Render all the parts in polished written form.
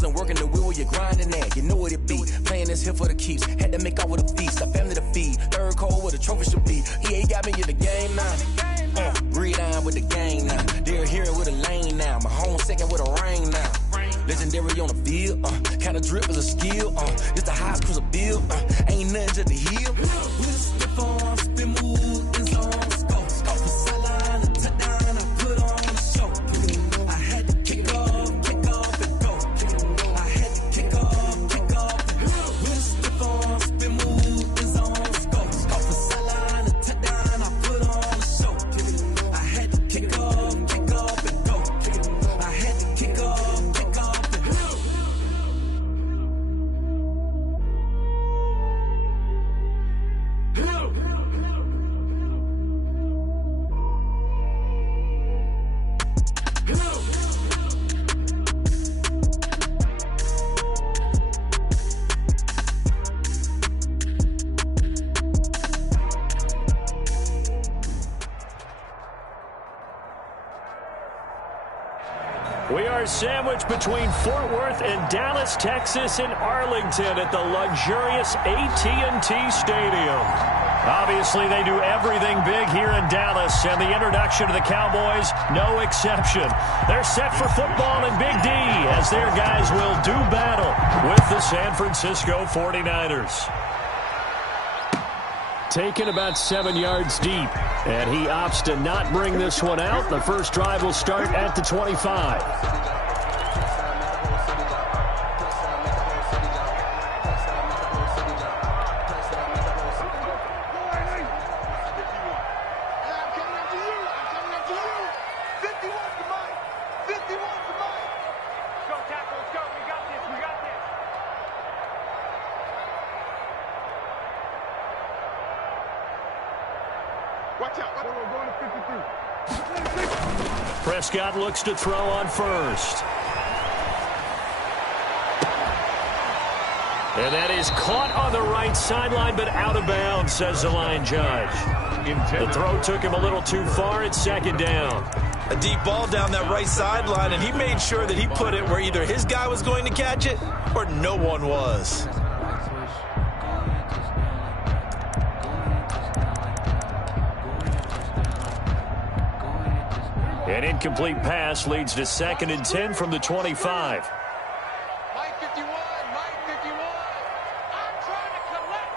isn't working the wheel where you're grinding at. You know what it be. Playing this here for the keeps. Had to make out with a feast. Got family to feed. Third cold where the trophy should be. EA got me in the game now. Gridiron with the gang now. They're here with a lane now. My home second with a ring now. Legendary on the field. Kinda drip is a skill. It's the highest cruiser bill. Ain't nothing just the hill. Spin on, spin move, in zone, scope. Scope for sideline, a touchdown, I put on the show. I had to kick off and go. I had to kick off and go. Spin on, spin move, in zone, scope. Scope for sideline, a touchdown, I put on the show. I had to kick off and go. I had to kick off and go. We are sandwiched between Fort Worth and Dallas, Texas, and Arlington at the luxurious AT&T Stadium. Obviously, they do everything big here in Dallas, and the introduction to the Cowboys, no exception. They're set for football in Big D as their guys will do battle with the San Francisco 49ers. Taken about 7 yards deep, and he opts to not bring this one out. The first drive will start at the 25. Prescott looks to throw on first. And that is caught on the right sideline, but out of bounds, says the line judge. The throw took him a little too far. It's second down. A deep ball down that right sideline, and he made sure that he put it where either his guy was going to catch it or no one was. An incomplete pass leads to 2nd and 10 from the 25. Mike 51, Mike 51. I'm trying to collect.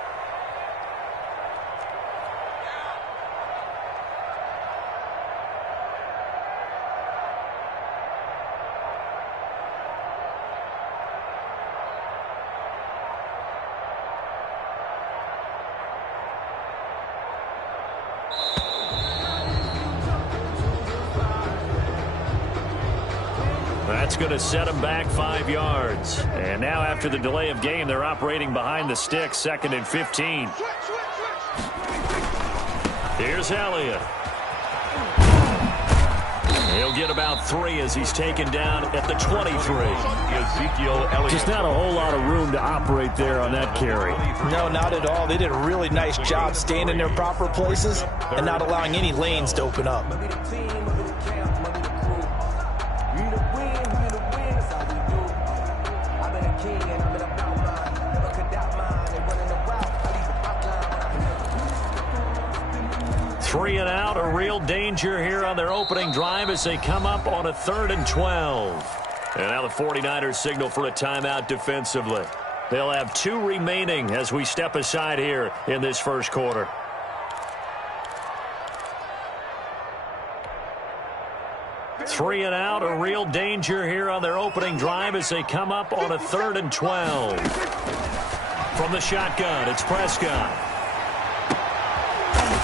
That's going to set them back 5 yards. And now after the delay of game, they're operating behind the sticks, 2nd and 15. Here's Elliott. He'll get about 3 as he's taken down at the 23. Ezekiel Elliott. Just not a whole lot of room to operate there on that carry. No, not at all. They did a really nice job staying in their proper places and not allowing any lanes to open up. Three and out, a real danger here on their opening drive as they come up on a 3rd and 12. And now the 49ers signal for a timeout defensively. They'll have 2 remaining as we step aside here in this first quarter. Three and out, a real danger here on their opening drive as they come up on a 3rd and 12. From the shotgun, it's Prescott.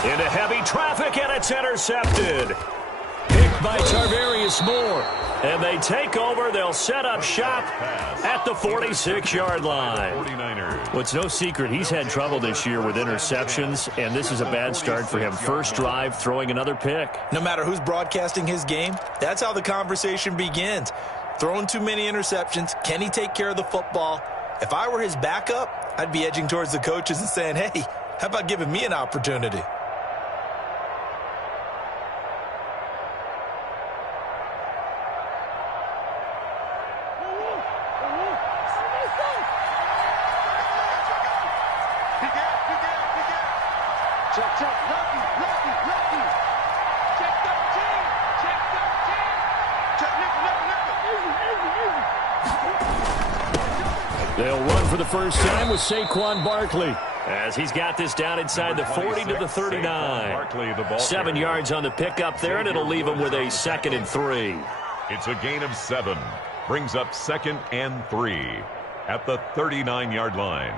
Into heavy traffic, and it's intercepted. Picked by Tarvarius Moore. And they take over. They'll set up shop at the 46-yard line. Well, it's no secret he's had trouble this year with interceptions, and this is a bad start for him. First drive, throwing another pick. No matter who's broadcasting his game, that's how the conversation begins. Throwing too many interceptions. Can he take care of the football? If I were his backup, I'd be edging towards the coaches and saying, hey, how about giving me an opportunity? check. Lucky. Check 13. Check 13. Check nickel. They'll run for the first time with Saquon Barkley, as he's got this down inside the 40 to the 39. 7 yards on the pickup there, and it'll leave him with a 2nd and 3. It's a gain of 7. Brings up 2nd and 3 at the 39-yard line.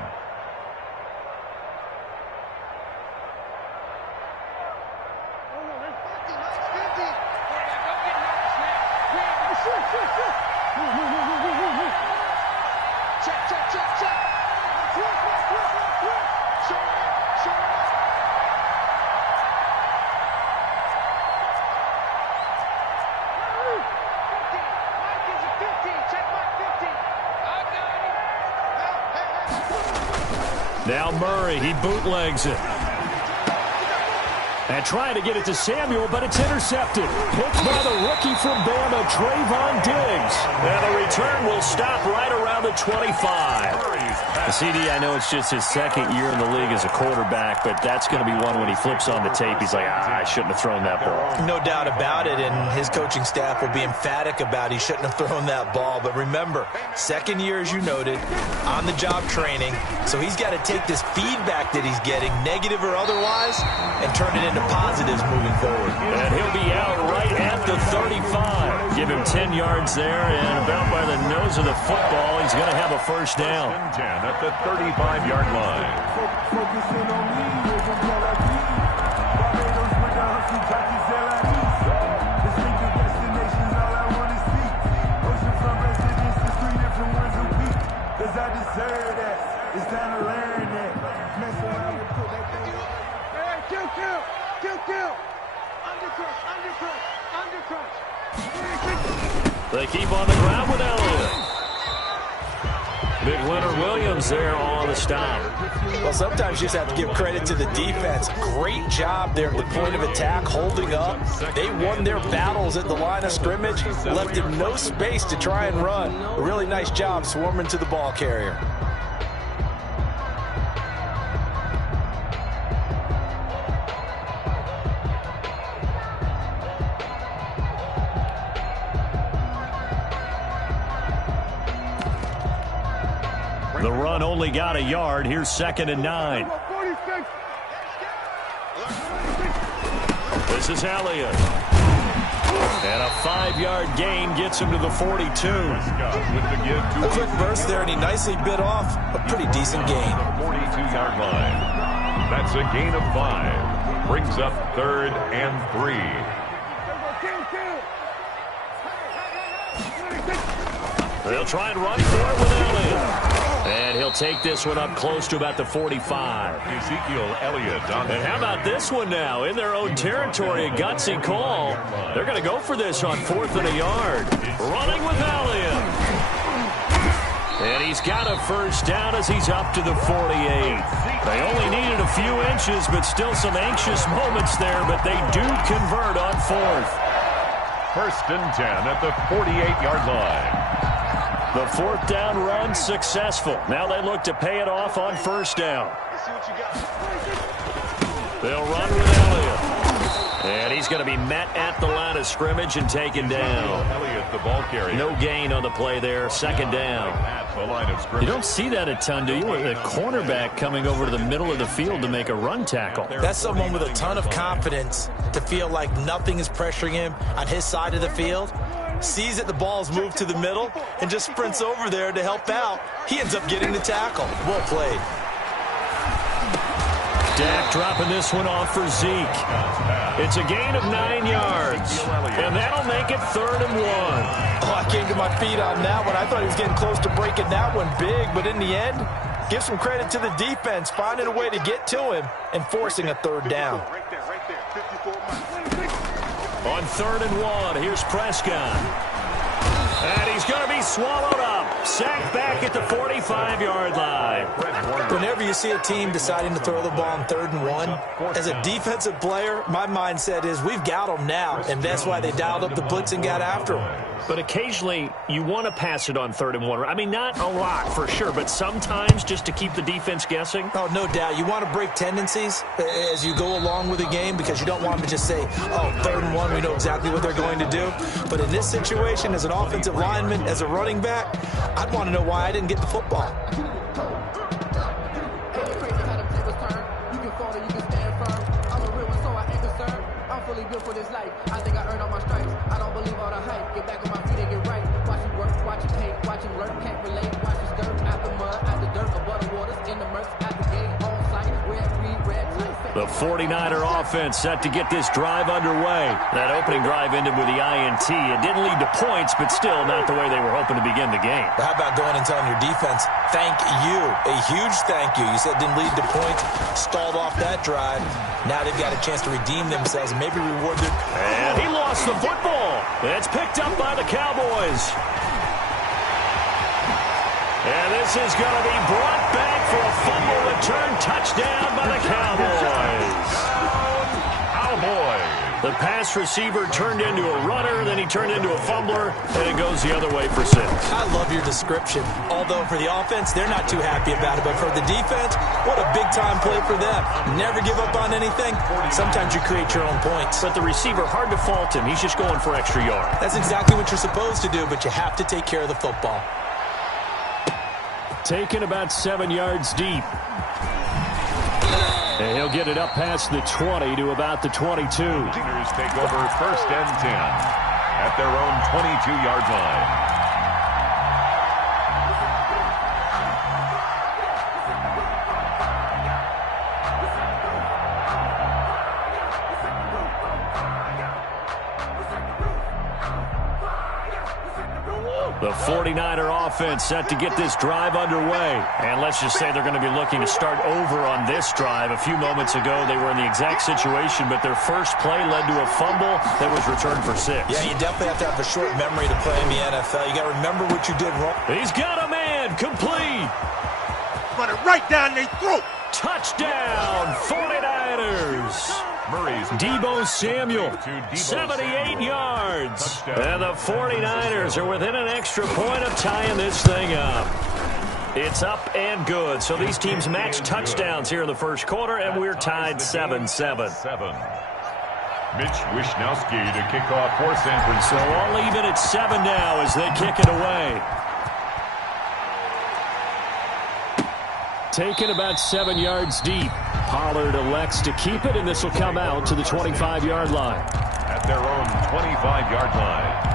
Now Murray, he bootlegs it. And trying to get it to Samuel, but it's intercepted. Picked by the rookie from Bama, Trayvon Diggs. And the return will stop right around the 25. CD, I know it's just his 2nd year in the league as a quarterback, but that's going to be one when he flips on the tape, he's like, I shouldn't have thrown that ball. No doubt about it, and his coaching staff will be emphatic about he shouldn't have thrown that ball. But remember, 2nd year, as you noted, on-the-job training, so he's got to take this feedback that he's getting, negative or otherwise, and turn it into positives moving forward. And he'll be out right at the 35. Give him 10 yards there, and about by the nose of the football, he's going to have a first down. 10 at the 35-yard line. They keep on the ground with Elliott. Big Leonard Williams there on the stop. Well, sometimes you just have to give credit to the defense. Great job there at the point of attack, holding up. They won their battles at the line of scrimmage, left him no space to try and run. A really nice job swarming to the ball carrier. The run only got a yard. Here's 2nd and 9. This is Elliott. And a 5-yard gain gets him to the 42. A quick burst there, and he nicely bit off a pretty decent gain. 42-yard line. That's a gain of 5. Brings up 3rd and 3. They'll try and run for it with Elliott. And he'll take this one up close to about the 45. Ezekiel Elliott. And how about this one now? In their own territory, a gutsy call. They're going to go for this on 4th and a yard. Running with Elliott. And he's got a first down as he's up to the 48. They only needed a few inches, but still some anxious moments there, but they do convert on 4th. 1st and 10 at the 48-yard line. The 4th down run successful. Now they look to pay it off on 1st down. They'll run with Elliott. And he's going to be met at the line of scrimmage and taken down. Elliott, the ball carrier. No gain on the play there. 2nd down. At the line of scrimmage. You don't see that a ton, do you? With a cornerback coming over to the middle of the field to make a run tackle. That's someone with a ton of confidence to feel like nothing is pressuring him on his side of the field. Sees that the ball's moved to the middle and just sprints over there to help out. He ends up getting the tackle. Well played. Dak dropping this one off for Zeke. It's a gain of 9 yards. And that'll make it 3rd and 1. Oh, I can't get my feet on that one. I thought he was getting close to breaking that one big, but in the end, give some credit to the defense, finding a way to get to him and forcing a 3rd down. On 3rd and 1, here's Prescott. And he's going to be swallowed up. Sacked back at the 45-yard line. Whenever you see a team deciding to throw the ball on 3rd and 1, as a defensive player, my mindset is we've got them now, and that's why they dialed up the blitz and got after them. But occasionally, you want to pass it on 3rd and 1. I mean, not a lot for sure, but sometimes just to keep the defense guessing. Oh, no doubt. You want to break tendencies as you go along with the game because you don't want them to just say, oh, 3rd and 1, we know exactly what they're going to do. But in this situation, as an offensive lineman, as a running back, I'd want to know why I didn't get the football. Built for this life. I think I earned all my stripes. I don't believe all the hype. Get back on my feet and get right. Watch him work, watch him paint, watch him learn, can't relate. Watch him stir out the mud, out the dirt, above the waters, in the murks, at the game, on site, red tight. The 49er offense set to get this drive underway. That opening drive ended with the INT. It didn't lead to points, but still not the way they were hoping to begin the game. How about going and telling your defense, thank you, a huge thank you. You said it didn't lead to points, stalled off that drive. Now they've got a chance to redeem themselves and maybe reward their... And he lost the football. It's picked up by the Cowboys. And this is going to be brought back for a fumble return touchdown by the Cowboys. Cowboys. The pass receiver turned into a runner, then he turned into a fumbler, and it goes the other way for 6. I love your description. Although for the offense, they're not too happy about it. But for the defense, what a big-time play for them. Never give up on anything. Sometimes you create your own points. But the receiver, hard to fault him. He's just going for extra yard. That's exactly what you're supposed to do, but you have to take care of the football. Taken about 7 yards deep. And he'll get it up past the 20 to about the 22. Tigers take over 1st and 10 at their own 22-yard line. The 49er offense set to get this drive underway. And let's just say they're going to be looking to start over on this drive. A few moments ago, they were in the exact situation, but their first play led to a fumble that was returned for 6. Yeah, you definitely have to have a short memory to play in the NFL. You got to remember what you did wrong. He's got a man, complete. Run it right down their throat. Touchdown, 49ers. Murray's Deebo Samuel, 78 yards. And the 49ers are within an extra point of tying this thing up. It's up and good. So these teams match touchdowns here in the first quarter, and we're tied 7-7. Mitch Wishnowsky to kick off for San Francisco. So all even at 7 now as they kick it away. Taken about 7 yards deep. Pollard elects to keep it, and this will come out to the 25-yard line. At their own 25-yard line.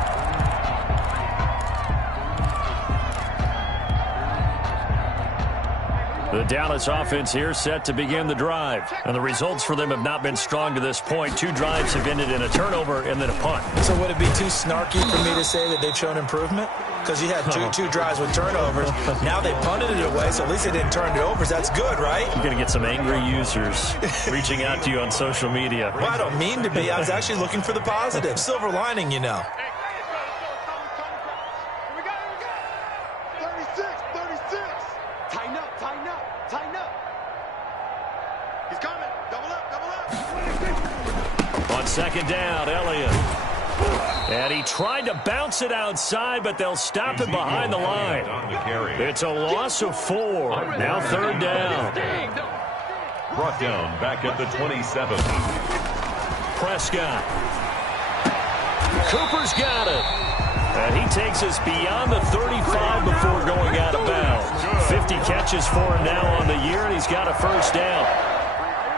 The Dallas offense here set to begin the drive. And the results for them have not been strong to this point. 2 drives have ended in a turnover and then a punt. So would it be too snarky for me to say that they've shown improvement? Because you had two drives with turnovers. Now they punted it away, so at least they didn't turn it over. That's good, right? You're going to get some angry users reaching out to you on social media. Well, I don't mean to be. I was actually looking for the positive. Silver lining, you know. Second down, Elliott. And he tried to bounce it outside, but they'll stop it behind the line. It's a loss of 4. Now 3rd down. Brought down back at the 27. Prescott. Cooper's got it. And he takes us beyond the 35 before going out of bounds. 50 catches for him now on the year, and he's got a first down.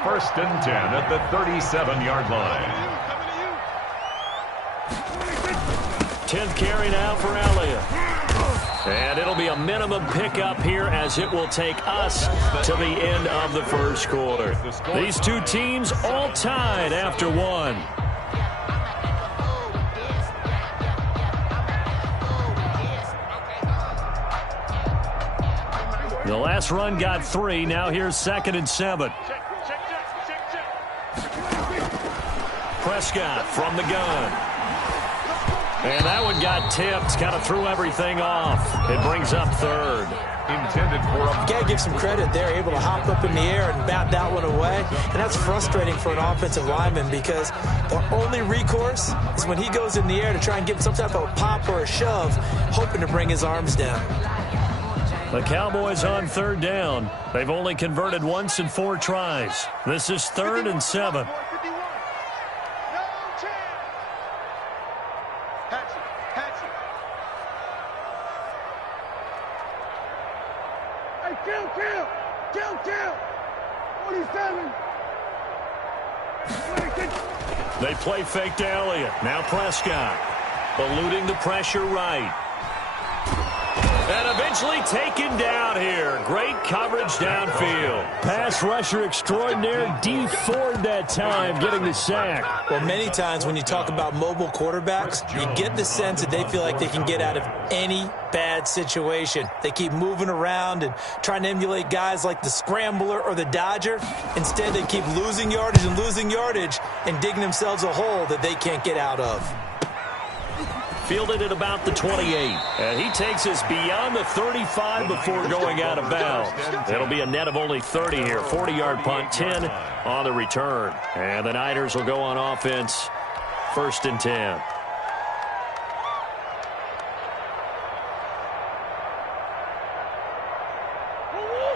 1st and 10 at the 37-yard line. 10th carry now for Elliott. And it'll be a minimum pickup here as it will take us to the end of the first quarter. These two teams all tied after 1. The last run got 3. Now here's 2nd and 7. Prescott from the gun. And that one got tipped, kind of threw everything off. It brings up third. Intended for a... You got to give some credit. They're able to hop up in the air and bat that one away. And that's frustrating for an offensive lineman because their only recourse is when he goes in the air to try and get some type of a pop or a shove, hoping to bring his arms down. The Cowboys on third down. They've only converted once in 4 tries. This is 3rd and 7. Kill! 47! They play fake to Elliott. Now Prescott. Eluding the pressure right. And eventually taken down here. Great coverage downfield. Pass rusher extraordinaire. D Ford that time getting the sack. Well, many times when you talk about mobile quarterbacks, you get the sense that they feel like they can get out of any bad situation. They keep moving around and trying to emulate guys like the Scrambler or the Dodger. Instead, they keep losing yardage and digging themselves a hole that they can't get out of. Fielded at about the 28. And he takes us beyond the 35 before going out of bounds. It'll be a net of only 30 here. 40-yard punt, 10 on the return. And the Niners will go on offense, 1st and 10.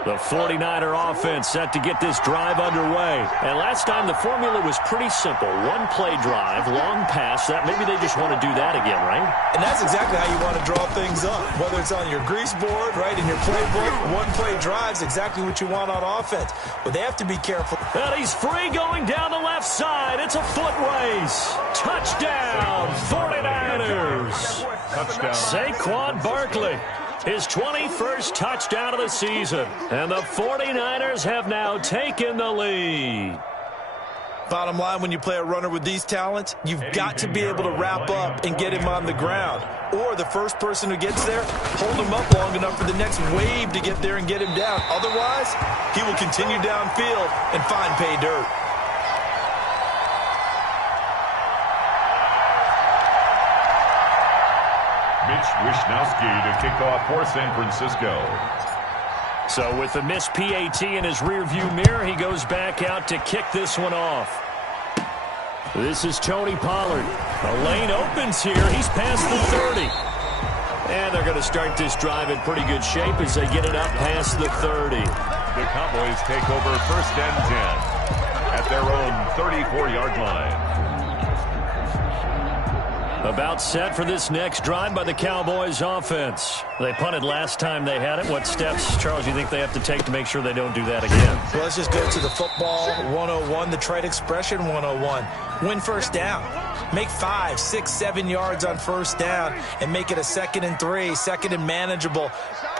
The 49er offense set to get this drive underway. And last time the formula was pretty simple. One play drive, long pass. That maybe they just want to do that again, right? And that's exactly how you want to draw things up. Whether it's on your grease board, right, in your playbook, one play drive is exactly what you want on offense. But they have to be careful. And he's free going down the left side. It's a foot race. Touchdown, 49ers. Touchdown. Saquon Barkley. His 21st touchdown of the season. And the 49ers have now taken the lead. Bottom line, when you play a runner with these talents, you've got to be able to wrap up and get him on the ground. Or the first person who gets there, hold him up long enough for the next wave to get there and get him down. Otherwise, he will continue downfield and find pay dirt. Mitch Wishnowsky to kick off for San Francisco. So with the missed PAT in his rearview mirror, he goes back out to kick this one off. This is Tony Pollard. The lane opens here. He's past the 30. And they're going to start this drive in pretty good shape as they get it up past the 30. The Cowboys take over 1st and 10 at their own 34-yard line. About set for this next drive by the Cowboys offense. They punted last time they had it. What steps, Charles, you think they have to take to make sure they don't do that again? Well, let's just go to the football 101, the trade expression 101. Win first down. Make 5, 6, 7 yards on first down and make it a 2nd and 3, 2nd and manageable.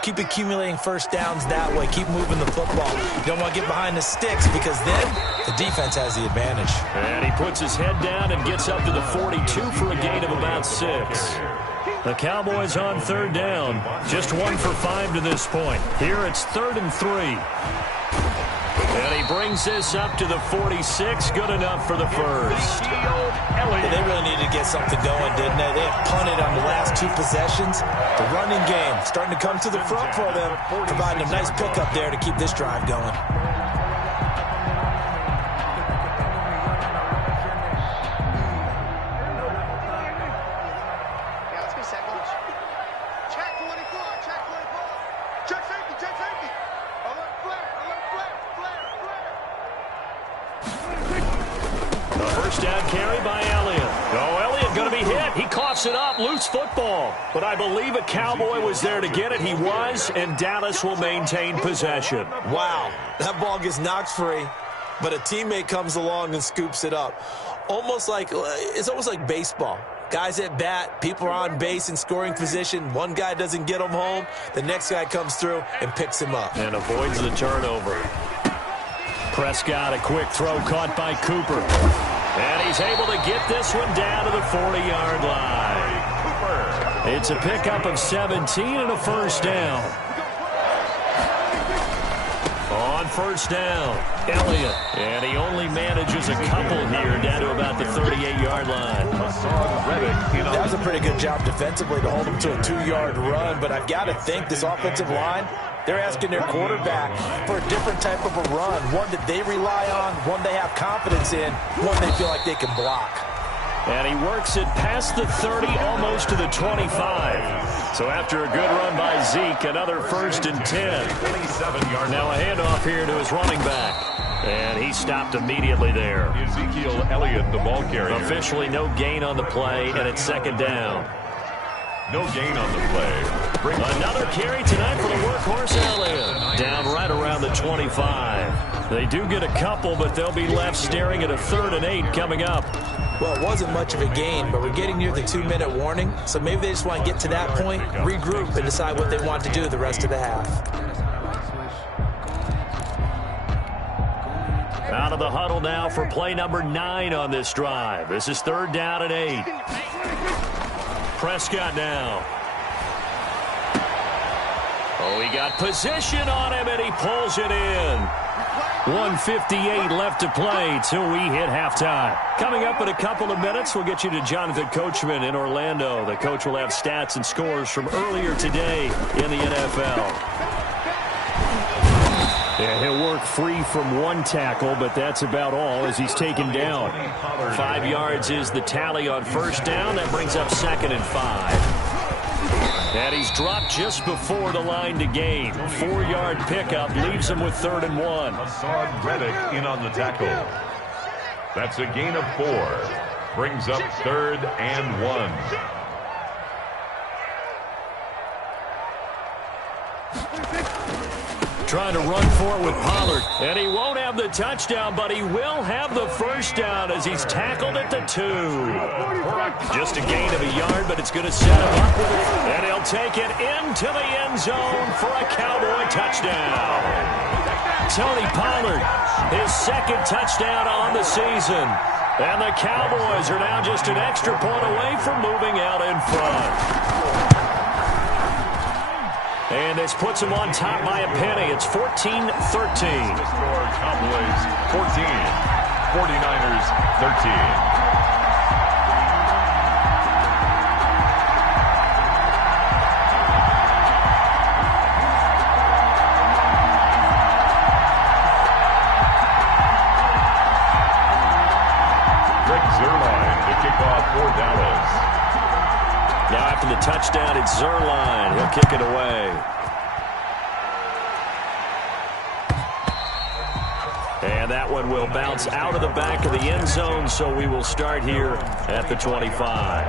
Keep accumulating first downs that way. Keep moving the football. You don't want to get behind the sticks because then the defense has the advantage. And he puts his head down and gets up to the 42 for a gain of about 6. The Cowboys on 3rd down. Just 1 for 5 to this point. Here it's 3rd and 3. And he brings this up to the 46. Good enough for the first. They really needed to get something going, didn't they? They had punted on the last 2 possessions. The running game starting to come to the front for them, providing a nice pickup there to keep this drive going. It up, loose football. But I believe a Cowboy was there to get it. He was, and Dallas will maintain possession. Wow, that ball gets knocked free, but a teammate comes along and scoops it up. It's almost like baseball. Guys at bat, people are on base in scoring position. One guy doesn't get him home. The next guy comes through and picks him up. And avoids the turnover. Prescott, a quick throw caught by Cooper. And he's able to get this one down to the 40-yard line. It's a pickup of 17 and a first down. On first down, Elliott. And he only manages a couple here down to about the 38-yard line. That was a pretty good job defensively to hold him to a 2-yard run, but I've got to think this offensive line, they're asking their quarterback for a different type of a run, one that they rely on, one they have confidence in, one they feel like they can block. And he works it past the 30, almost to the 25. So after a good run by Zeke, another 1st and 10. Now a handoff here to his running back. And he stopped immediately there. Ezekiel Elliott, the ball carrier. Officially no gain on the play, and it's 2nd down. No gain on the play. Another carry tonight for the workhorse Elliott. Down right around the 25. They do get a couple, but they'll be left staring at a 3rd and 8 coming up. Well, it wasn't much of a gain, but we're getting near the 2-minute warning, so maybe they just want to get to that point, regroup, and decide what they want to do the rest of the half. Out of the huddle now for play number 9 on this drive. This is 3rd down and 8. Prescott now. Oh, he got position on him, and he pulls it in. 1:58 left to play till we hit halftime. Coming up in a couple of minutes, we'll get you to Jonathan Coachman in Orlando. The coach will have stats and scores from earlier today in the NFL. Yeah, he'll work free from 1 tackle, but that's about all as he's taken down. 5 yards is the tally on first down. That brings up 2nd and 5. And he's dropped just before the line to gain. 4-yard pickup leaves him with 3rd and 1. Hassan Reddick in on the tackle. That's a gain of 4. Brings up 3rd and 1. Trying to run for it with Pollard. And he won't have the touchdown, but he will have the first down as he's tackled at the 2. Just a gain of a yard, but it's going to set him up with it. And he'll take it into the end zone for a Cowboy touchdown. Tony Pollard, his 2nd touchdown on the season. And the Cowboys are now just an extra point away from moving out in front. And this puts them on top by a penny. It's 14-13. Cowboys 14, 49ers 13. Now after the touchdown, it's Zuerlein. He'll kick it away. And that one will bounce out of the back of the end zone, so we will start here at the 25.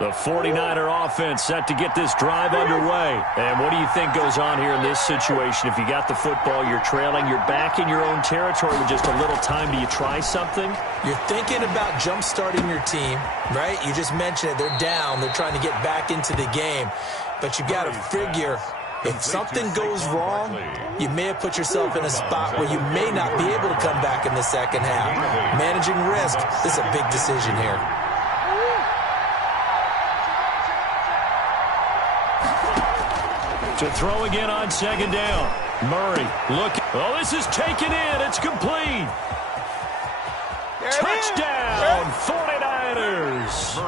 The 49er offense set to get this drive underway. And what do you think goes on here in this situation? If you got the football, you're trailing, you're back in your own territory with just a little time. Do you try something? You're thinking about jump-starting your team, right? You just mentioned it. They're down. They're trying to get back into the game. But you got to figure, if something goes wrong, you may have put yourself in a spot where you may not be able to come back in the second half. Managing risk, this is a big decision here. To throw again on 2nd down. Murray, look. Oh, this is taken in. It's complete. Touchdown, 49ers.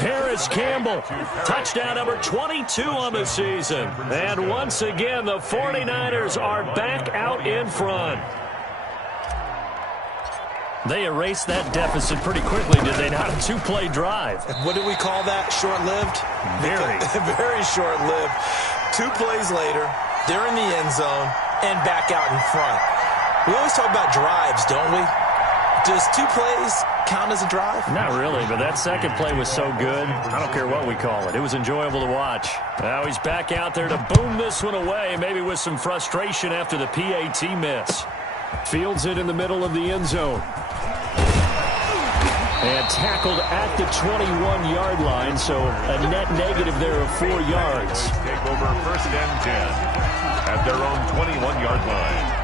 Paris Campbell, touchdown number 22 on the season. And once again, the 49ers are back out in front. They erased that deficit pretty quickly, did they not? A 2-play drive. What do we call that? Short-lived? Very. Very short-lived. 2 plays later, they're in the end zone and back out in front. We always talk about drives, don't we? Does 2 plays count as a drive? Not really, but that second play was so good. I don't care what we call it. It was enjoyable to watch. Now he's back out there to boom this one away, maybe with some frustration after the PAT miss. Fields it in the middle of the end zone. And tackled at the 21-yard line, so a net negative there of 4 yards. Take over 1st and 10 at their own 21-yard line.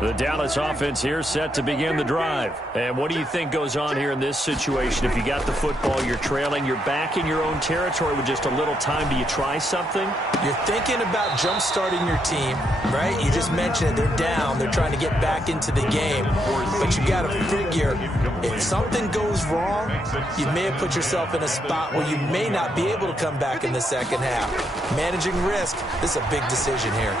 The Dallas offense here set to begin the drive. And what do you think goes on here in this situation? If you got the football, you're trailing, you're back in your own territory with just a little time. Do you try something? You're thinking about jump-starting your team, right? You just mentioned it. They're down. They're trying to get back into the game. But you got to figure, if something goes wrong, you may have put yourself in a spot where you may not be able to come back in the second half. Managing risk, this is a big decision here.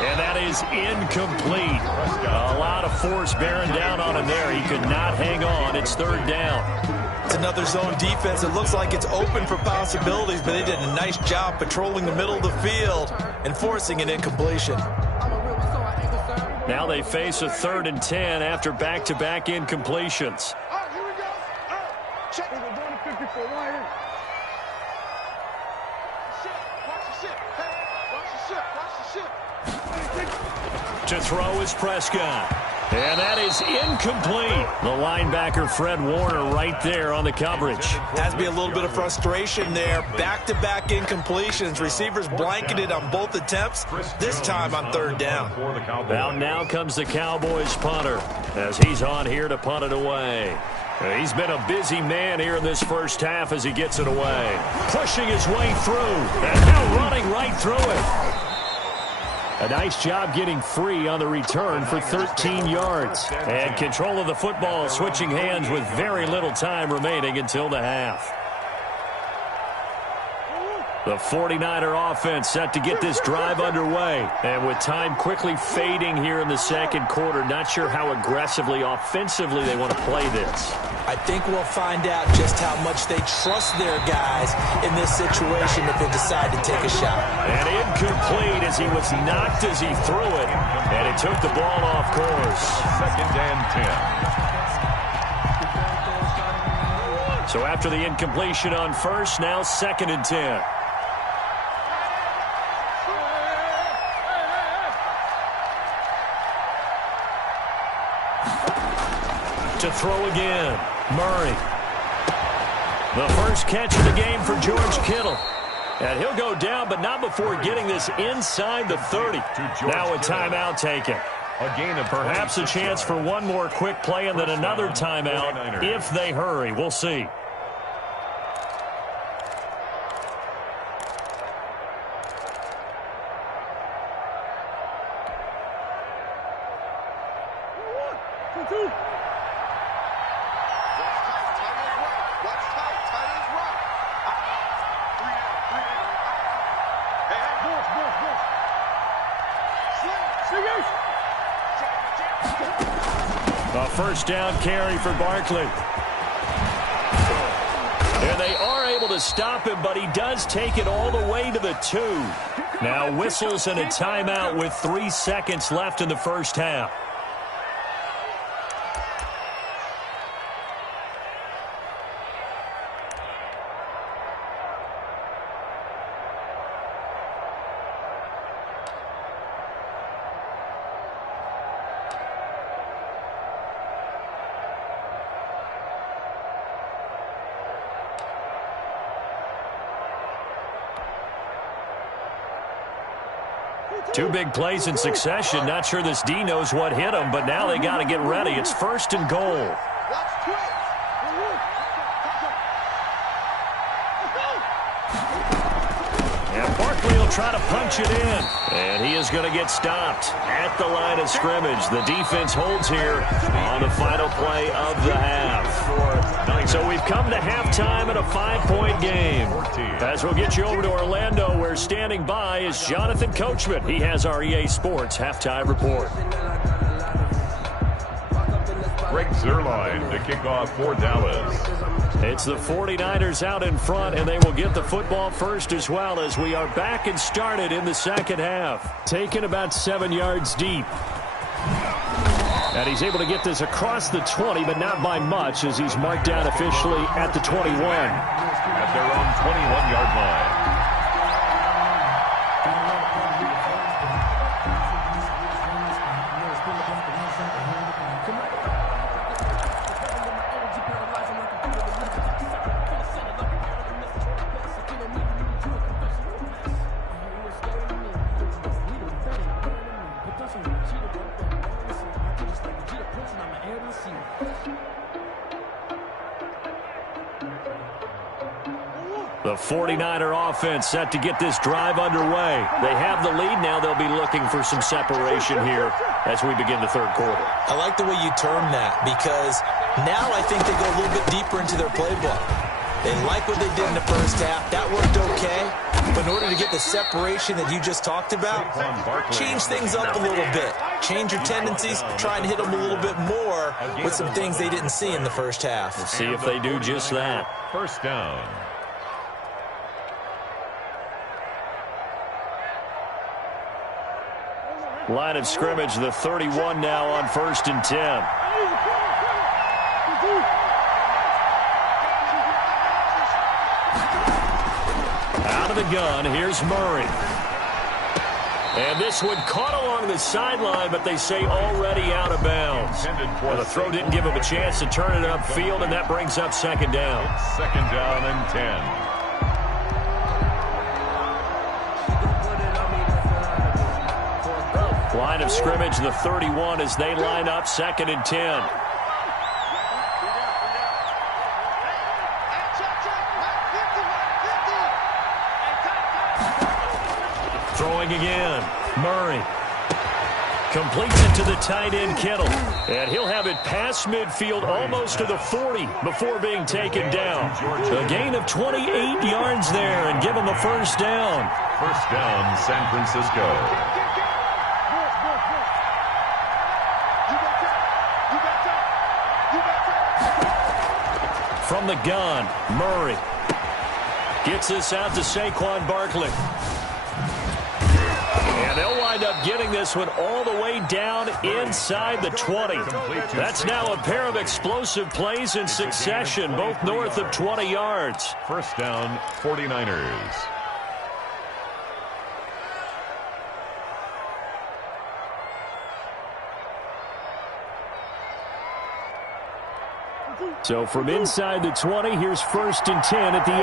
And that is incomplete. A lot of force bearing down on him there. He could not hang on. It's 3rd down. It's another zone defense. It looks like it's open for possibilities, but they did a nice job patrolling the middle of the field and forcing an incompletion. Now they face a 3rd and 10 after back-to-back incompletions. All right, here we go. All right, check it. We're going to 54 right here. Watch the ship. Hey, watch the ship. Watch the ship. To throw is Prescott. And that is incomplete. The linebacker, Fred Warner, right there on the coverage. Has to be a little bit of frustration there. Back-to-back incompletions. Receivers blanketed on both attempts, this time on 3rd down. Now comes the Cowboys punter as he's on here to punt it away. He's been a busy man here in this first half as he gets it away. Pushing his way through, and now running right through it. A nice job getting free on the return for 13 yards. And control of the football switching hands with very little time remaining until the half. The 49er offense set to get this drive underway. And with time quickly fading here in the second quarter, not sure how aggressively, offensively they want to play this. I think we'll find out just how much they trust their guys in this situation if they decide to take a shot. And incomplete as he was knocked as he threw it. And it took the ball off course. 2nd and 10. So after the incompletion on first, now 2nd and 10. To throw again, Murray. The first catch of the game for George Kittle. And he'll go down, but not before getting this inside the 30. Now a timeout taken. Perhaps a chance for one more quick play and then another timeout if they hurry. We'll see. A first down carry for Barkley. And they are able to stop him, but he does take it all the way to the 2. Now whistles and a timeout with 3 seconds left in the first half. Two big plays in succession. Not sure this D knows what hit him, but now they got to get ready. It's 1st and goal. And Barkley will try to punch it in. And he is going to get stopped at the line of scrimmage. The defense holds here on the final play of the half. So we've come to halftime in a 5-point game. As we'll get you over to Orlando, where standing by is Jonathan Coachman. He has our EA Sports halftime report. Greg Zuerlein to kick off for Dallas. It's the 49ers out in front, and they will get the football first as well as we are back and started in the second half. Taken about 7 yards deep. And he's able to get this across the 20, but not by much as he's marked down officially at the 21. At their own 21-yard line. The 49er offense set to get this drive underway. They have the lead. Now they'll be looking for some separation here as we begin the third quarter. I like the way you term that, because now I think they go a little bit deeper into their playbook. They like what they did in the first half. That worked okay. But in order to get the separation that you just talked about, change things up a little bit. Change your tendencies. Try and hit them a little bit more with some things they didn't see in the first half. We'll see if they do just that. First down. Line of scrimmage, the 31 now on 1st and 10. Out of the gun, here's Murray. And this one caught along the sideline, but they say already out of bounds. Well, the throw didn't give him a chance to turn it upfield, and that brings up second down. It's second down and 10. Line of scrimmage, the 31 as they line up 2nd and 10. Throwing again. Murray completes it to the tight end, Kittle. And he'll have it past midfield almost to the 40 before being taken down. A gain of 28 yards there and give him a first down. First down, San Francisco. From the gun, Murray gets this out to Saquon Barkley. And they'll wind up getting this one all the way down inside the 20. That's now a pair of explosive plays in succession, both north of 20 yards. First down, 49ers. So from inside the 20, here's 1st and 10 at the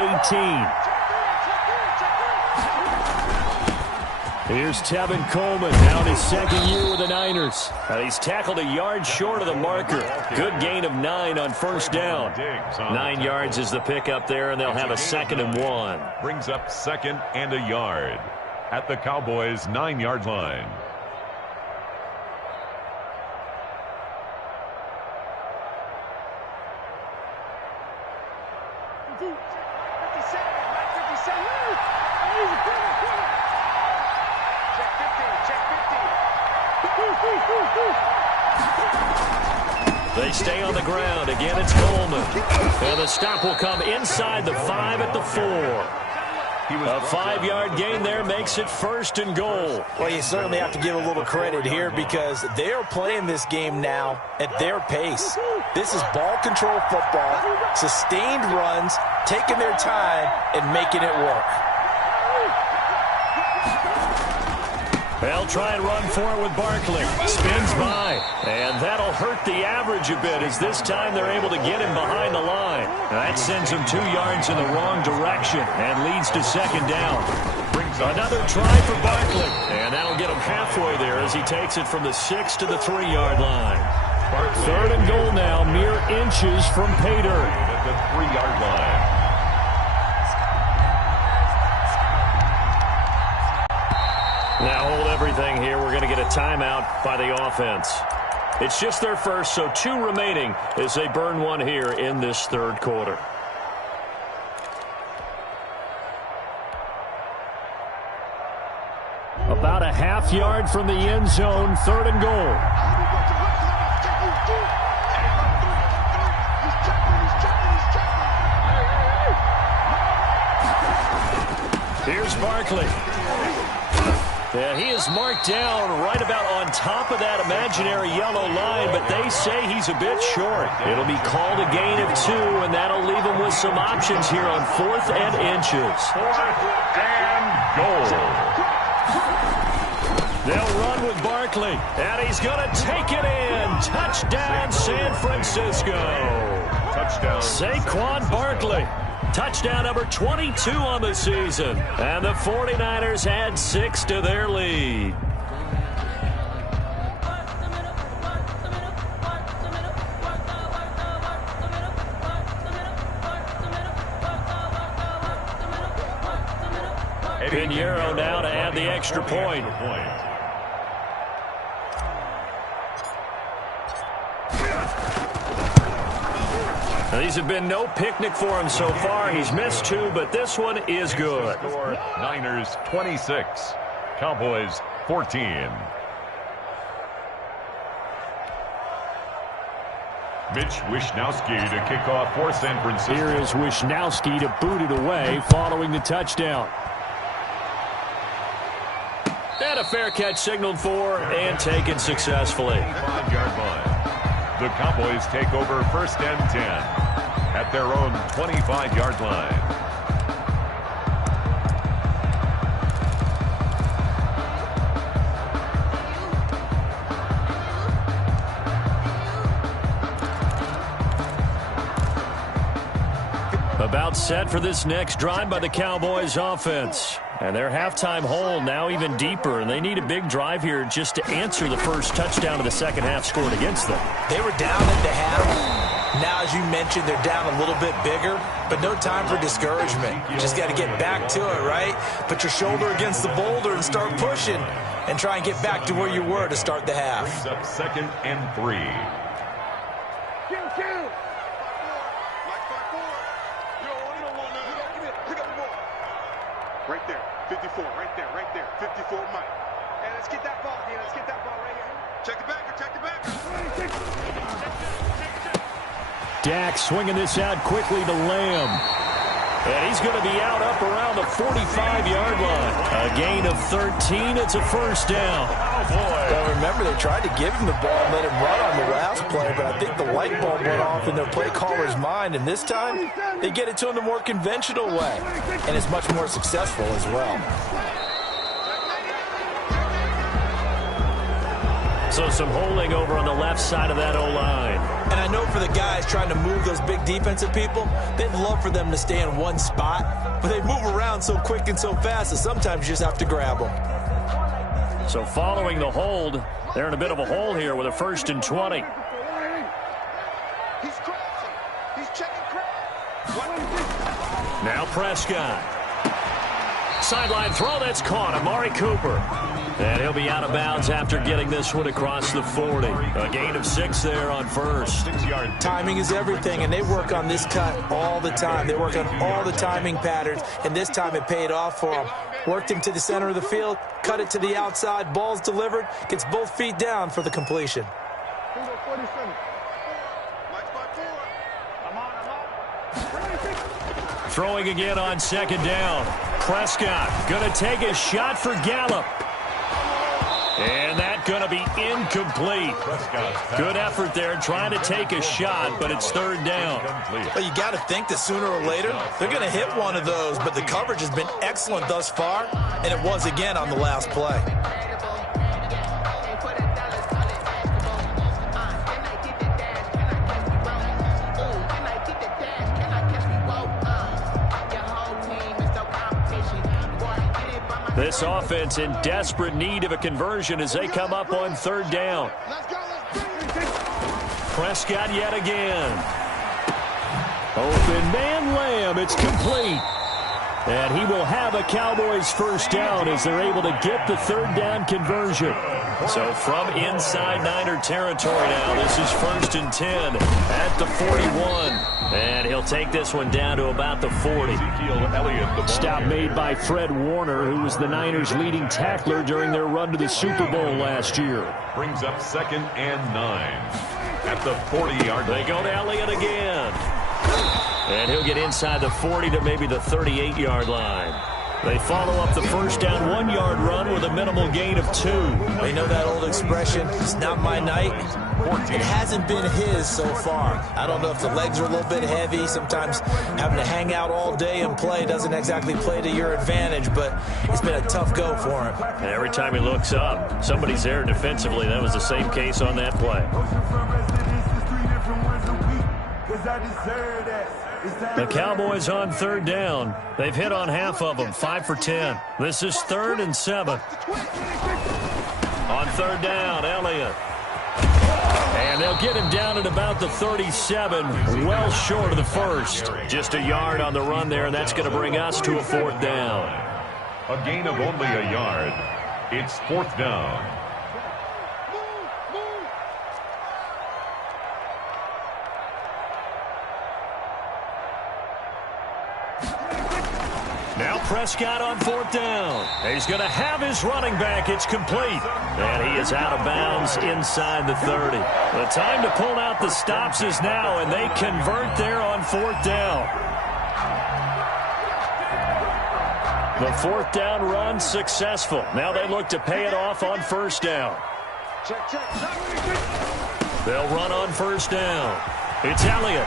18. Here's Tevin Coleman, now in his 2nd year with the Niners. He's tackled a yard short of the marker. Good gain of 9 on first down. 9 yards is the pickup there, and they'll have a 2nd and 1. Brings up 2nd and a yard at the Cowboys' 9-yard line. They stay on the ground. Again, it's Coleman. And the stop will come inside the 5 at the 4. A 5-yard gain there makes it 1st and goal. Well, you certainly have to give a little credit here because they are playing this game now at their pace. This is ball control football, sustained runs, taking their time, and making it work. They'll try and run for it with Barkley. Spins by. And that'll hurt the average a bit as this time they're able to get him behind the line. That sends him 2 yards in the wrong direction and leads to 2nd down. Another try for Barkley. And that'll get him halfway there as he takes it from the 6 to the 3-yard line. 3rd and goal now, mere inches from pay dirt. At the 3-yard line. Now hold everything here. We're going to get a timeout by the offense. It's just their first, so 2 remaining as they burn one here in this 3rd quarter. About a half yard from the end zone, 3rd and goal. Here's Barkley. Yeah, he is marked down right about on top of that imaginary yellow line, but they say he's a bit short. It'll be called a gain of 2, and that'll leave him with some options here on 4th and inches. 4th and goal. They'll run with Barkley, and he's going to take it in. Touchdown, San Francisco. Touchdown. Saquon Barkley. Touchdown number 22 on the season. And the 49ers add 6 to their lead. Pinheiro now to add the extra point. Now, these have been no picnic for him so far. He's missed 2, but this one is good. Niners 26, Cowboys 14. Mitch Wishnowsky to kick off for San Francisco. Here is Wishnowsky to boot it away following the touchdown. And a fair catch signaled for and taken successfully. 5-yard line. The Cowboys take over 1st and 10 at their own 25-yard line. About set for this next drive by the Cowboys offense. And their halftime hole now even deeper, and they need a big drive here just to answer the first touchdown of the second half scored against them. They were down at the half. Now, as you mentioned, they're down a little bit bigger, but no time for discouragement. You just got to get back to it, right? Put your shoulder against the boulder and start pushing and try and get back to where you were to start the half. Brings up 2nd and 3. Right there, 54, right there, 54, Mike. And let's get that ball again, let's get that ball right here. Check the backer, check the backer. Dak swinging this out quickly to Lamb. And he's going to be out up around the 45-yard line. A gain of 13, it's a first down. Oh, boy. Well, remember, they tried to give him the ball and let him run on the last play, but I think the light bulb went off in their play caller's mind, and this time they get it to him the more conventional way, and it's much more successful as well. So some holding over on the left side of that O-line. And I know for the guys trying to move those big defensive people, they'd love for them to stay in one spot, but they move around so quick and so fast that sometimes you just have to grab them. So following the hold, they're in a bit of a hole here with a 1st and 20. He's crossing. He's checking cross. Now Prescott. Sideline throw that's caught. Amari Cooper. And he'll be out of bounds after getting this one across the 40. A gain of 6 there on first. 6-yard. Timing is everything, and they work on this cut all the time. They work on all the timing patterns, and this time it paid off for them. Worked him to the center of the field, cut it to the outside, ball's delivered, gets both feet down for the completion. Throwing again on 2nd down. Prescott going to take a shot for Gallup. And that's going to be incomplete. Good effort there trying to take a shot, but it's 3rd down. Well, you got to think that sooner or later they're going to hit one of those, but the coverage has been excellent thus far, and it was again on the last play. This offense in desperate need of a conversion as they come up on 3rd down. Prescott yet again. Open man Lamb. It's complete. And he will have a Cowboys first down as they're able to get the 3rd down conversion. So from inside Niner territory now, this is 1st and 10 at the 41. And he'll take this one down to about the 40. Stop made by Fred Warner, who was the Niners' leading tackler during their run to the Super Bowl last year. Brings up 2nd and 9 at the 40-yard line. They go to Elliott again. And he'll get inside the 40 to maybe the 38-yard line. They follow up the first down 1-yard run with a minimal gain of 2. They know that old expression, it's not my night. It hasn't been his so far. I don't know if the legs are a little bit heavy. Sometimes having to hang out all day and play doesn't exactly play to your advantage, but it's been a tough go for him. And every time he looks up, somebody's there defensively. That was the same case on that play. The Cowboys on 3rd down. They've hit on half of them, 5 for 10. This is 3rd and 7. On 3rd down, Elliott. And they'll get him down at about the 37, well short of the first. Just a yard on the run there, and that's going to bring us to a 4th down. A gain of only a yard. It's 4th down. Now Prescott on 4th down. He's going to have his running back. It's complete. And he is out of bounds inside the 30. The time to pull out the stops is now, and they convert there on 4th down. The 4th down run successful. Now they look to pay it off on 1st down. They'll run on 1st down. It's Elliott.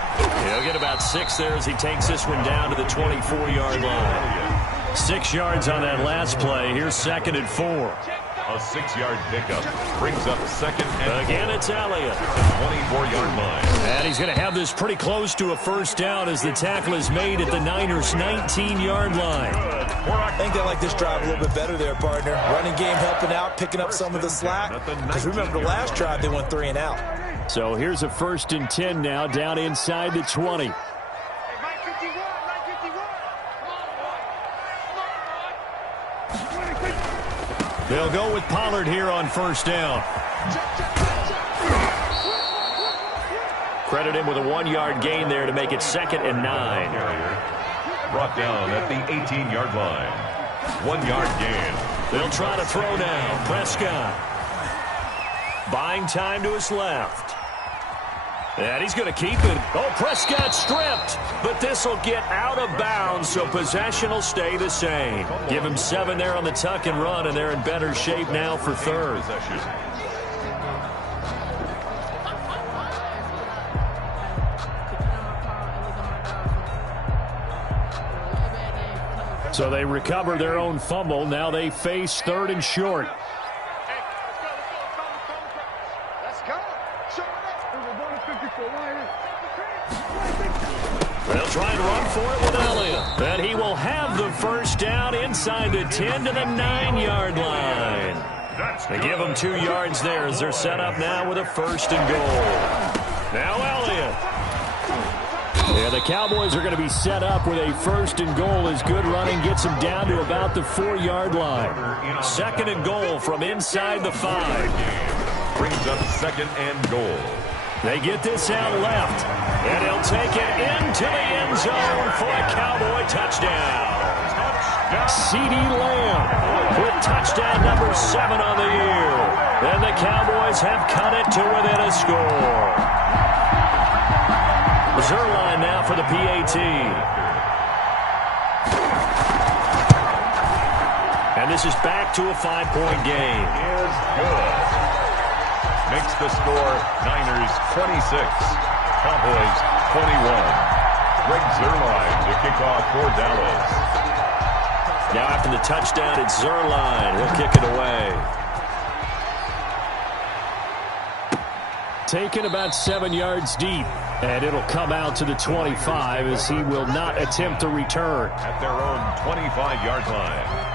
He'll get about 6 there as he takes this one down to the 24-yard line. 6 yards on that last play. Here's 2nd and 4. A 6-yard pickup brings up 2nd and 4. Again, it's Elliott. 24-yard line. And he's going to have this pretty close to a 1st down as the tackle is made at the Niners' 19-yard line. I think they like this drive a little bit better there, partner. Running game helping out, picking up some of the slack. Because remember, the last drive they went 3 and out. So here's a 1st and 10 now, down inside the 20. They'll go with Pollard here on 1st down. Credit him with a 1-yard gain there to make it 2nd and 9. Brought down at the 18-yard line. 1-yard gain. They'll try to throw now. Prescott. Buying time to his left. And he's going to keep it. Oh, Prescott stripped. But this will get out of bounds, so possession will stay the same. Give him 7 there on the tuck and run, and they're in better shape now for 3rd. So they recover their own fumble. Now they face 3rd and short. They'll try and run for it with Elliott. And he will have the 1st down inside the 10 to the 9-yard line. They give him 2 yards there as they're set up now with a 1st and goal. Now Elliott. Yeah, the Cowboys are going to be set up with a 1st and goal as good running gets them down to about the 4-yard line. 2nd and goal from inside the 5. Brings up 2nd and goal. They get this out left, and he'll take it into the end zone for a Cowboy touchdown. CeeDee Lamb with touchdown number 7 on the year. And the Cowboys have cut it to within a score. Zuerlein now for the PAT. And this is back to a 5-point game. Is good. Makes the score Niners 26, Cowboys 21. Greg Zuerlein to kick off for Dallas. Now after the touchdown, it's Zuerlein. He'll kick it away. Taken about 7 yards deep, and it'll come out to the 25 as he will not attempt to return. At their own 25-yard line.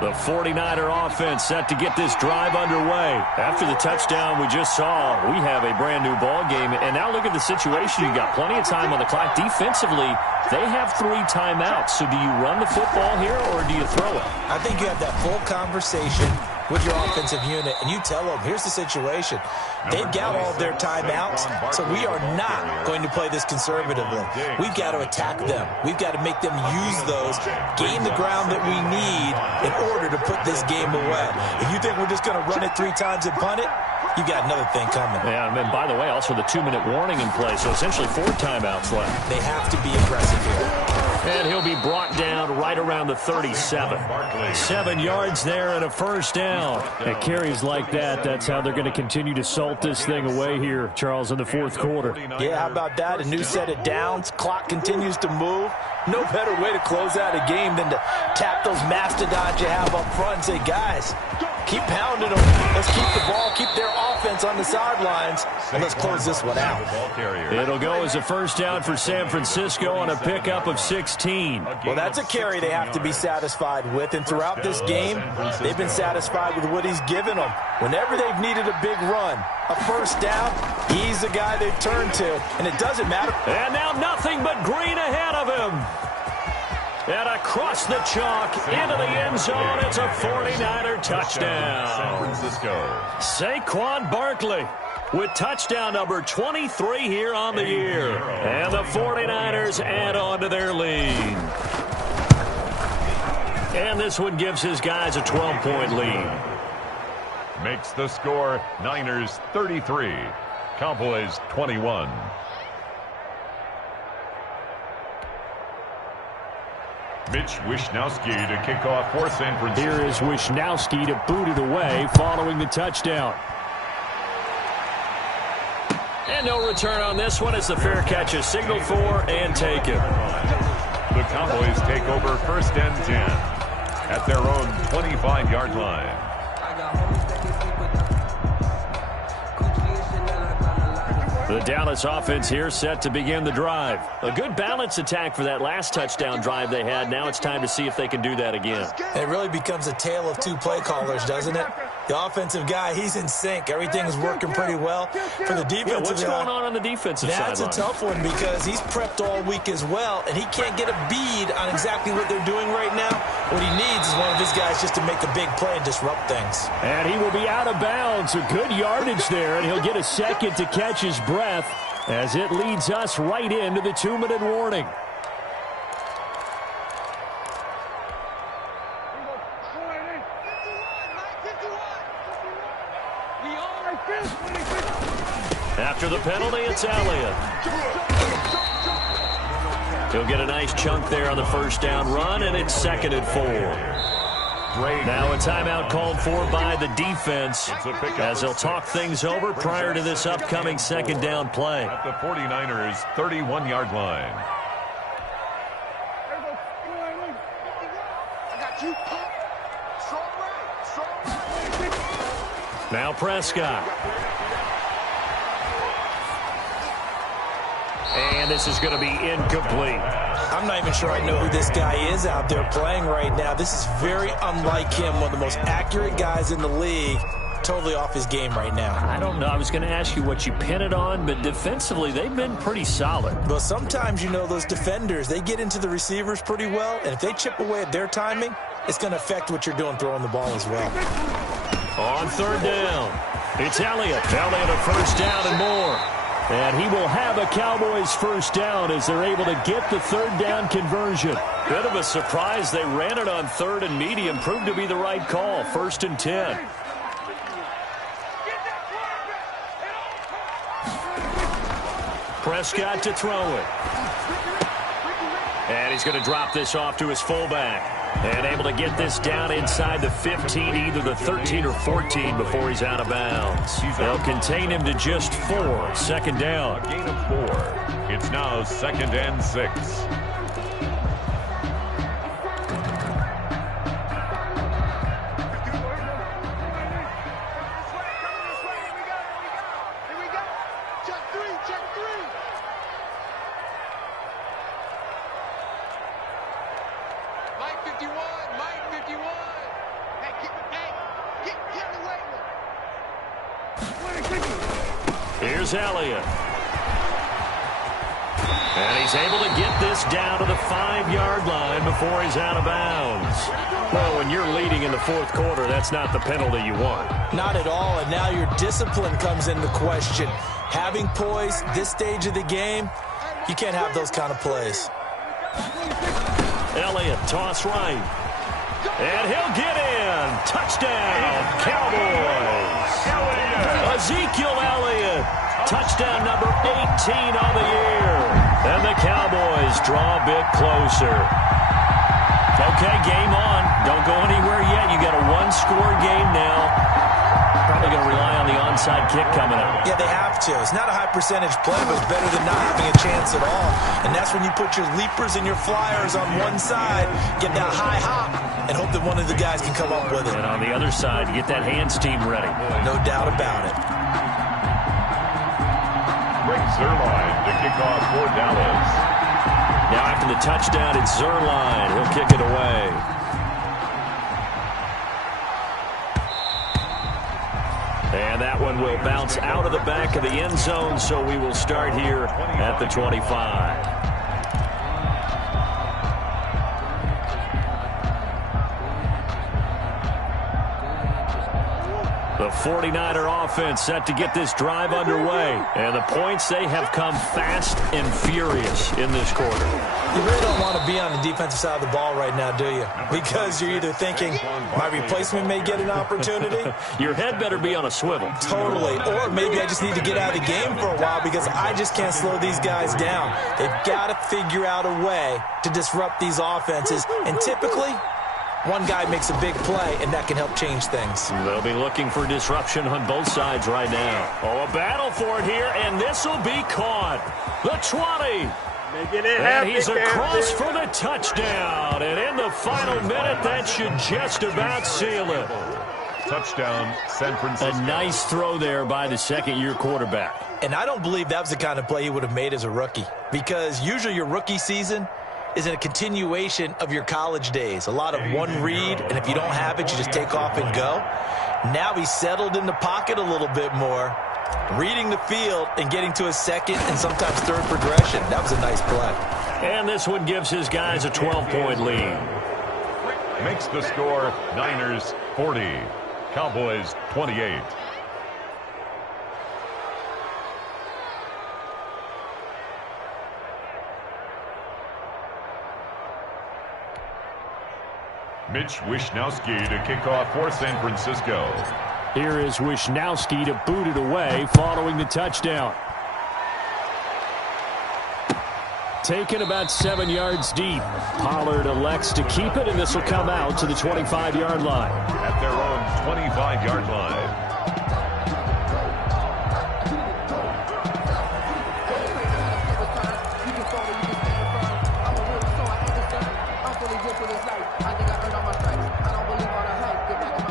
The 49er offense set to get this drive underway. After the touchdown we just saw, we have a brand new ball game. And now look at the situation. You got plenty of time on the clock. Defensively, they have 3 timeouts. So do you run the football here or do you throw it? I think you have that full conversation with your offensive unit, and you tell them, here's the situation. They've got all their timeouts, so we are not going to play this conservatively. We've got to attack them. We've got to make them use those, gain the ground that we need in order to put this game away. If you think we're just going to run it 3 times and punt it, you got another thing coming. Yeah, and by the way, also the 2-minute warning in play, so essentially 4 timeouts left. They have to be aggressive here. And he'll be brought down right around the 37. 7 yards there and a 1st down. At carries like that, that's how they're going to continue to salt this thing away here, Charles, in the 4th quarter. Yeah, how about that? A new set of downs. Clock continues to move. No better way to close out a game than to tap those mastodons you have up front and say, guys, keep pounding them. Let's keep the ball, keep their offense offense on the sidelines. And let's close this one out. It'll go as a first down for San Francisco on a pickup of 16. Well, that's a carry they have to be satisfied with. And throughout this game, they've been satisfied with what he's given them. Whenever they've needed a big run, a first down, he's the guy they've turned to. And it doesn't matter. And now nothing but green ahead of him. And across the chalk into the end zone. It's a 49er touchdown. San Francisco. Saquon Barkley with touchdown number 23 here on the year. And the 49ers add on to their lead. And this one gives his guys a 12-point lead. Makes the score Niners 33, Cowboys 21. Mitch Wishnowsky to kick off for San Francisco. Here is Wishnowsky to boot it away following the touchdown. And no return on this one as the fair catch is signaled for and taken. The Cowboys take over first and 10 at their own 25-yard line. The Dallas offense here set to begin the drive. A good balanced attack for that last touchdown drive they had. Now it's time to see if they can do that again. It really becomes a tale of two play callers, doesn't it? The offensive guy, he's in sync. Everything is working pretty well. For the defensive what's going on the defensive side? That's a tough one because he's prepped all week as well, and he can't get a bead on exactly what they're doing right now. What he needs is one of his guys just to make a big play and disrupt things. And he will be out of bounds. A good yardage there, and he'll get a second to catch his breath as it leads us right into the 2-minute warning. After the penalty, it's Elliott. He'll get a nice chunk there on the first down run, and it's 2nd and 4. Now a timeout called for by the defense as they'll talk things over prior to this upcoming second down play. At the 49ers' 31-yard line. Now Prescott. And this is going to be incomplete. I'm not even sure I know who this guy is out there playing right now. This is very unlike him, one of the most accurate guys in the league. Totally off his game right now. I don't know. I was going to ask you what you pin it on, but defensively, they've been pretty solid. Well, sometimes, you know, those defenders, they get into the receivers pretty well, and if they chip away at their timing, it's going to affect what you're doing throwing the ball as well. On third down, it's Elliott. Elliott a first down and more. And he will have a Cowboys first down as they're able to get the third down conversion. Bit of a surprise. They ran it on third and medium. Proved to be the right call. 1st and 10. Prescott to throw it. And he's going to drop this off to his fullback. And able to get this down inside the 15, either the 13 or 14 before he's out of bounds. They'll contain him to just 4. 2nd down. A gain of 4. It's now 2nd and 6. Here's Elliott. And he's able to get this down to the 5-yard line before he's out of bounds. Well, when you're leading in the 4th quarter, that's not the penalty you want. Not at all, and now your discipline comes into question. Having poise this stage of the game, you can't have those kind of plays. Elliott, toss right. And he'll get in. Touchdown, Cowboys. Ezekiel Elliott. Touchdown number 18 on the year. And the Cowboys draw a bit closer. Okay, game on. Don't go anywhere yet. You got a 1-score game now. Probably going to rely on the onside kick coming up. Yeah, they have to. It's not a high percentage play, but it's better than not having a chance at all. And that's when you put your leapers and your flyers on one side, get that high hop, and hope that one of the guys can come up with it. And on the other side, you get that hands team ready. No doubt about it. Zuerlein to kick off for Dallas. Now after the touchdown, it's Zuerlein. He'll kick it away. And that one will bounce out of the back of the end zone, so we will start here at the 25. The 49er offense set to get this drive underway. And the points, they have come fast and furious in this quarter. You really don't want to be on the defensive side of the ball right now, do you? Because you're either thinking, my replacement may get an opportunity. Your head better be on a swivel. Totally. Or maybe I just need to get out of the game for a while because I just can't slow these guys down. They've got to figure out a way to disrupt these offenses. And typically, one guy makes a big play, and that can help change things. They'll be looking for disruption on both sides right now. Oh, a battle for it here, and this will be caught. The 20. And he's across for the touchdown. And in the final minute, that should just about seal it. Touchdown, San Francisco. A nice throw there by the second-year quarterback. And I don't believe that was the kind of play he would have made as a rookie, because usually your rookie season is a continuation of your college days. A lot of one read, and if you don't have it, you just take off and go. Now he's settled in the pocket a little bit more, reading the field and getting to a second and sometimes third progression. That was a nice play. And this one gives his guys a 12-point lead. Makes the score Niners 40, Cowboys 28. Mitch Wishnowsky to kick off for San Francisco. Here is Wishnowsky to boot it away following the touchdown. Taken about 7 yards deep. Pollard elects to keep it, and this will come out to the 25-yard line. At their own 25-yard line.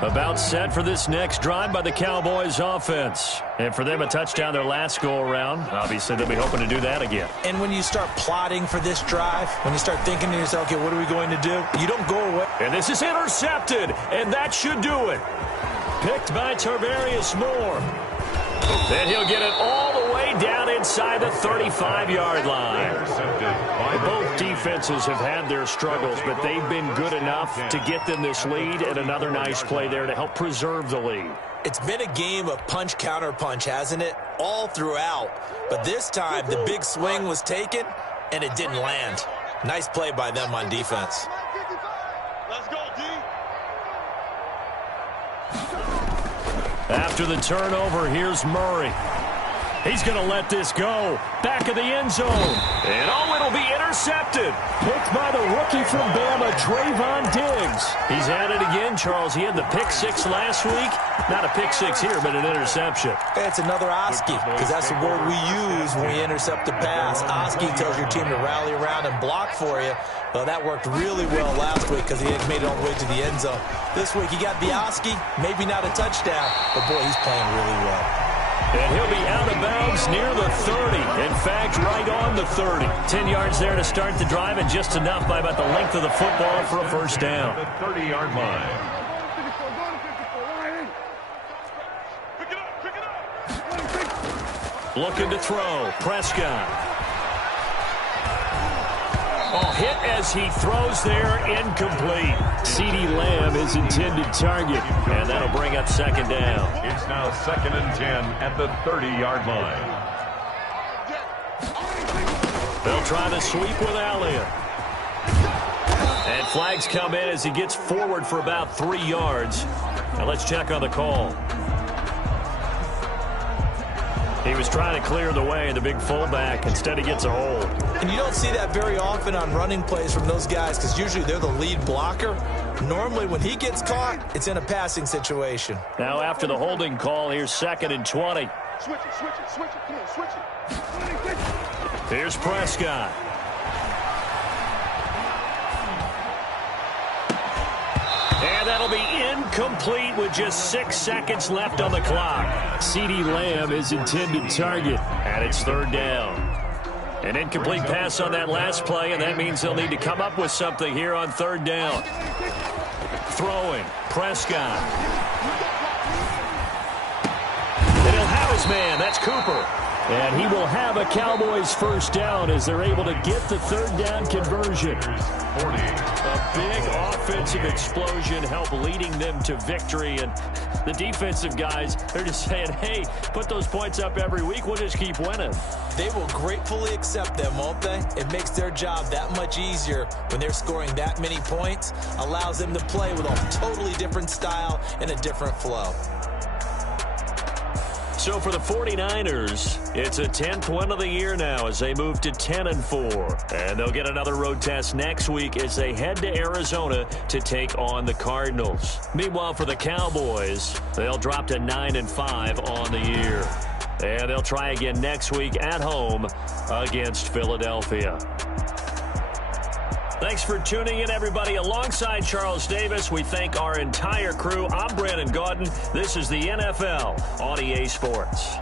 About set for this next drive by the Cowboys offense. And for them, a touchdown their last go-around. Obviously, they'll be hoping to do that again. And when you start plotting for this drive, when you start thinking to yourself, okay, what are we going to do? You don't go away. And this is intercepted, and that should do it. Picked by Tarvarius Moore. Then he'll get it all the way down inside the 35-yard line. Both defenses have had their struggles, but they've been good enough to get them this lead, and another nice play there to help preserve the lead. It's been a game of punch-counter-punch, hasn't it? All throughout. But this time, the big swing was taken, and it didn't land. Nice play by them on defense. Let's go, D. After the turnover, here's Murray. He's going to let this go. Back of the end zone. And oh, it'll be intercepted. Picked by the rookie from Bama, Trayvon Diggs. He's at it again, Charles. He had the pick six last week. Not a pick six here, but an interception. It's another Oski, because that's the word we use when we intercept a pass. Oski tells your team to rally around and block for you. Well, that worked really well last week because he had made it all the way to the end zone. This week he got the Oski, maybe not a touchdown, but boy, he's playing really well. And he'll be out of bounds near the 30. In fact, right on the 30. 10 yards there to start the drive, and just enough by about the length of the football for a first down. The 30-yard line. Looking to throw. Prescott. Oh, hit as he throws there, incomplete. CeeDee Lamb is intended target, and that'll bring up second down. It's now 2nd and 10 at the 30-yard line. They'll try to sweep with Elliott. And flags come in as he gets forward for about 3 yards. Now let's check on the call. He was trying to clear the way, and the big fullback instead he gets a hold. And you don't see that very often on running plays from those guys because usually they're the lead blocker. Normally when he gets caught, it's in a passing situation. Now after the holding call, here's 2nd and 20. Switch it, switch it, switch it. Come on, switch it. Here's Prescott. And that'll be Incomplete with just 6 seconds left on the clock. CeeDee Lamb, his intended target, and it's third down. An incomplete pass on that last play, and that means they'll need to come up with something here on third down. Throwing, Prescott. And he'll have his man, that's Cooper. And he will have a Cowboys first down as they're able to get the third down conversion. 40. A big offensive explosion helped leading them to victory. And the defensive guys, they're just saying, hey, put those points up every week. We'll just keep winning. They will gratefully accept them, won't they? It makes their job that much easier when they're scoring that many points. Allows them to play with a totally different style and a different flow. So for the 49ers, it's a 10th win of the year now as they move to 10-4. And they'll get another road test next week as they head to Arizona to take on the Cardinals. Meanwhile, for the Cowboys, they'll drop to 9-5 on the year. And they'll try again next week at home against Philadelphia. Thanks for tuning in, everybody. Alongside Charles Davis, we thank our entire crew. I'm Brandon Gaudin. This is the NFL on EA Sports.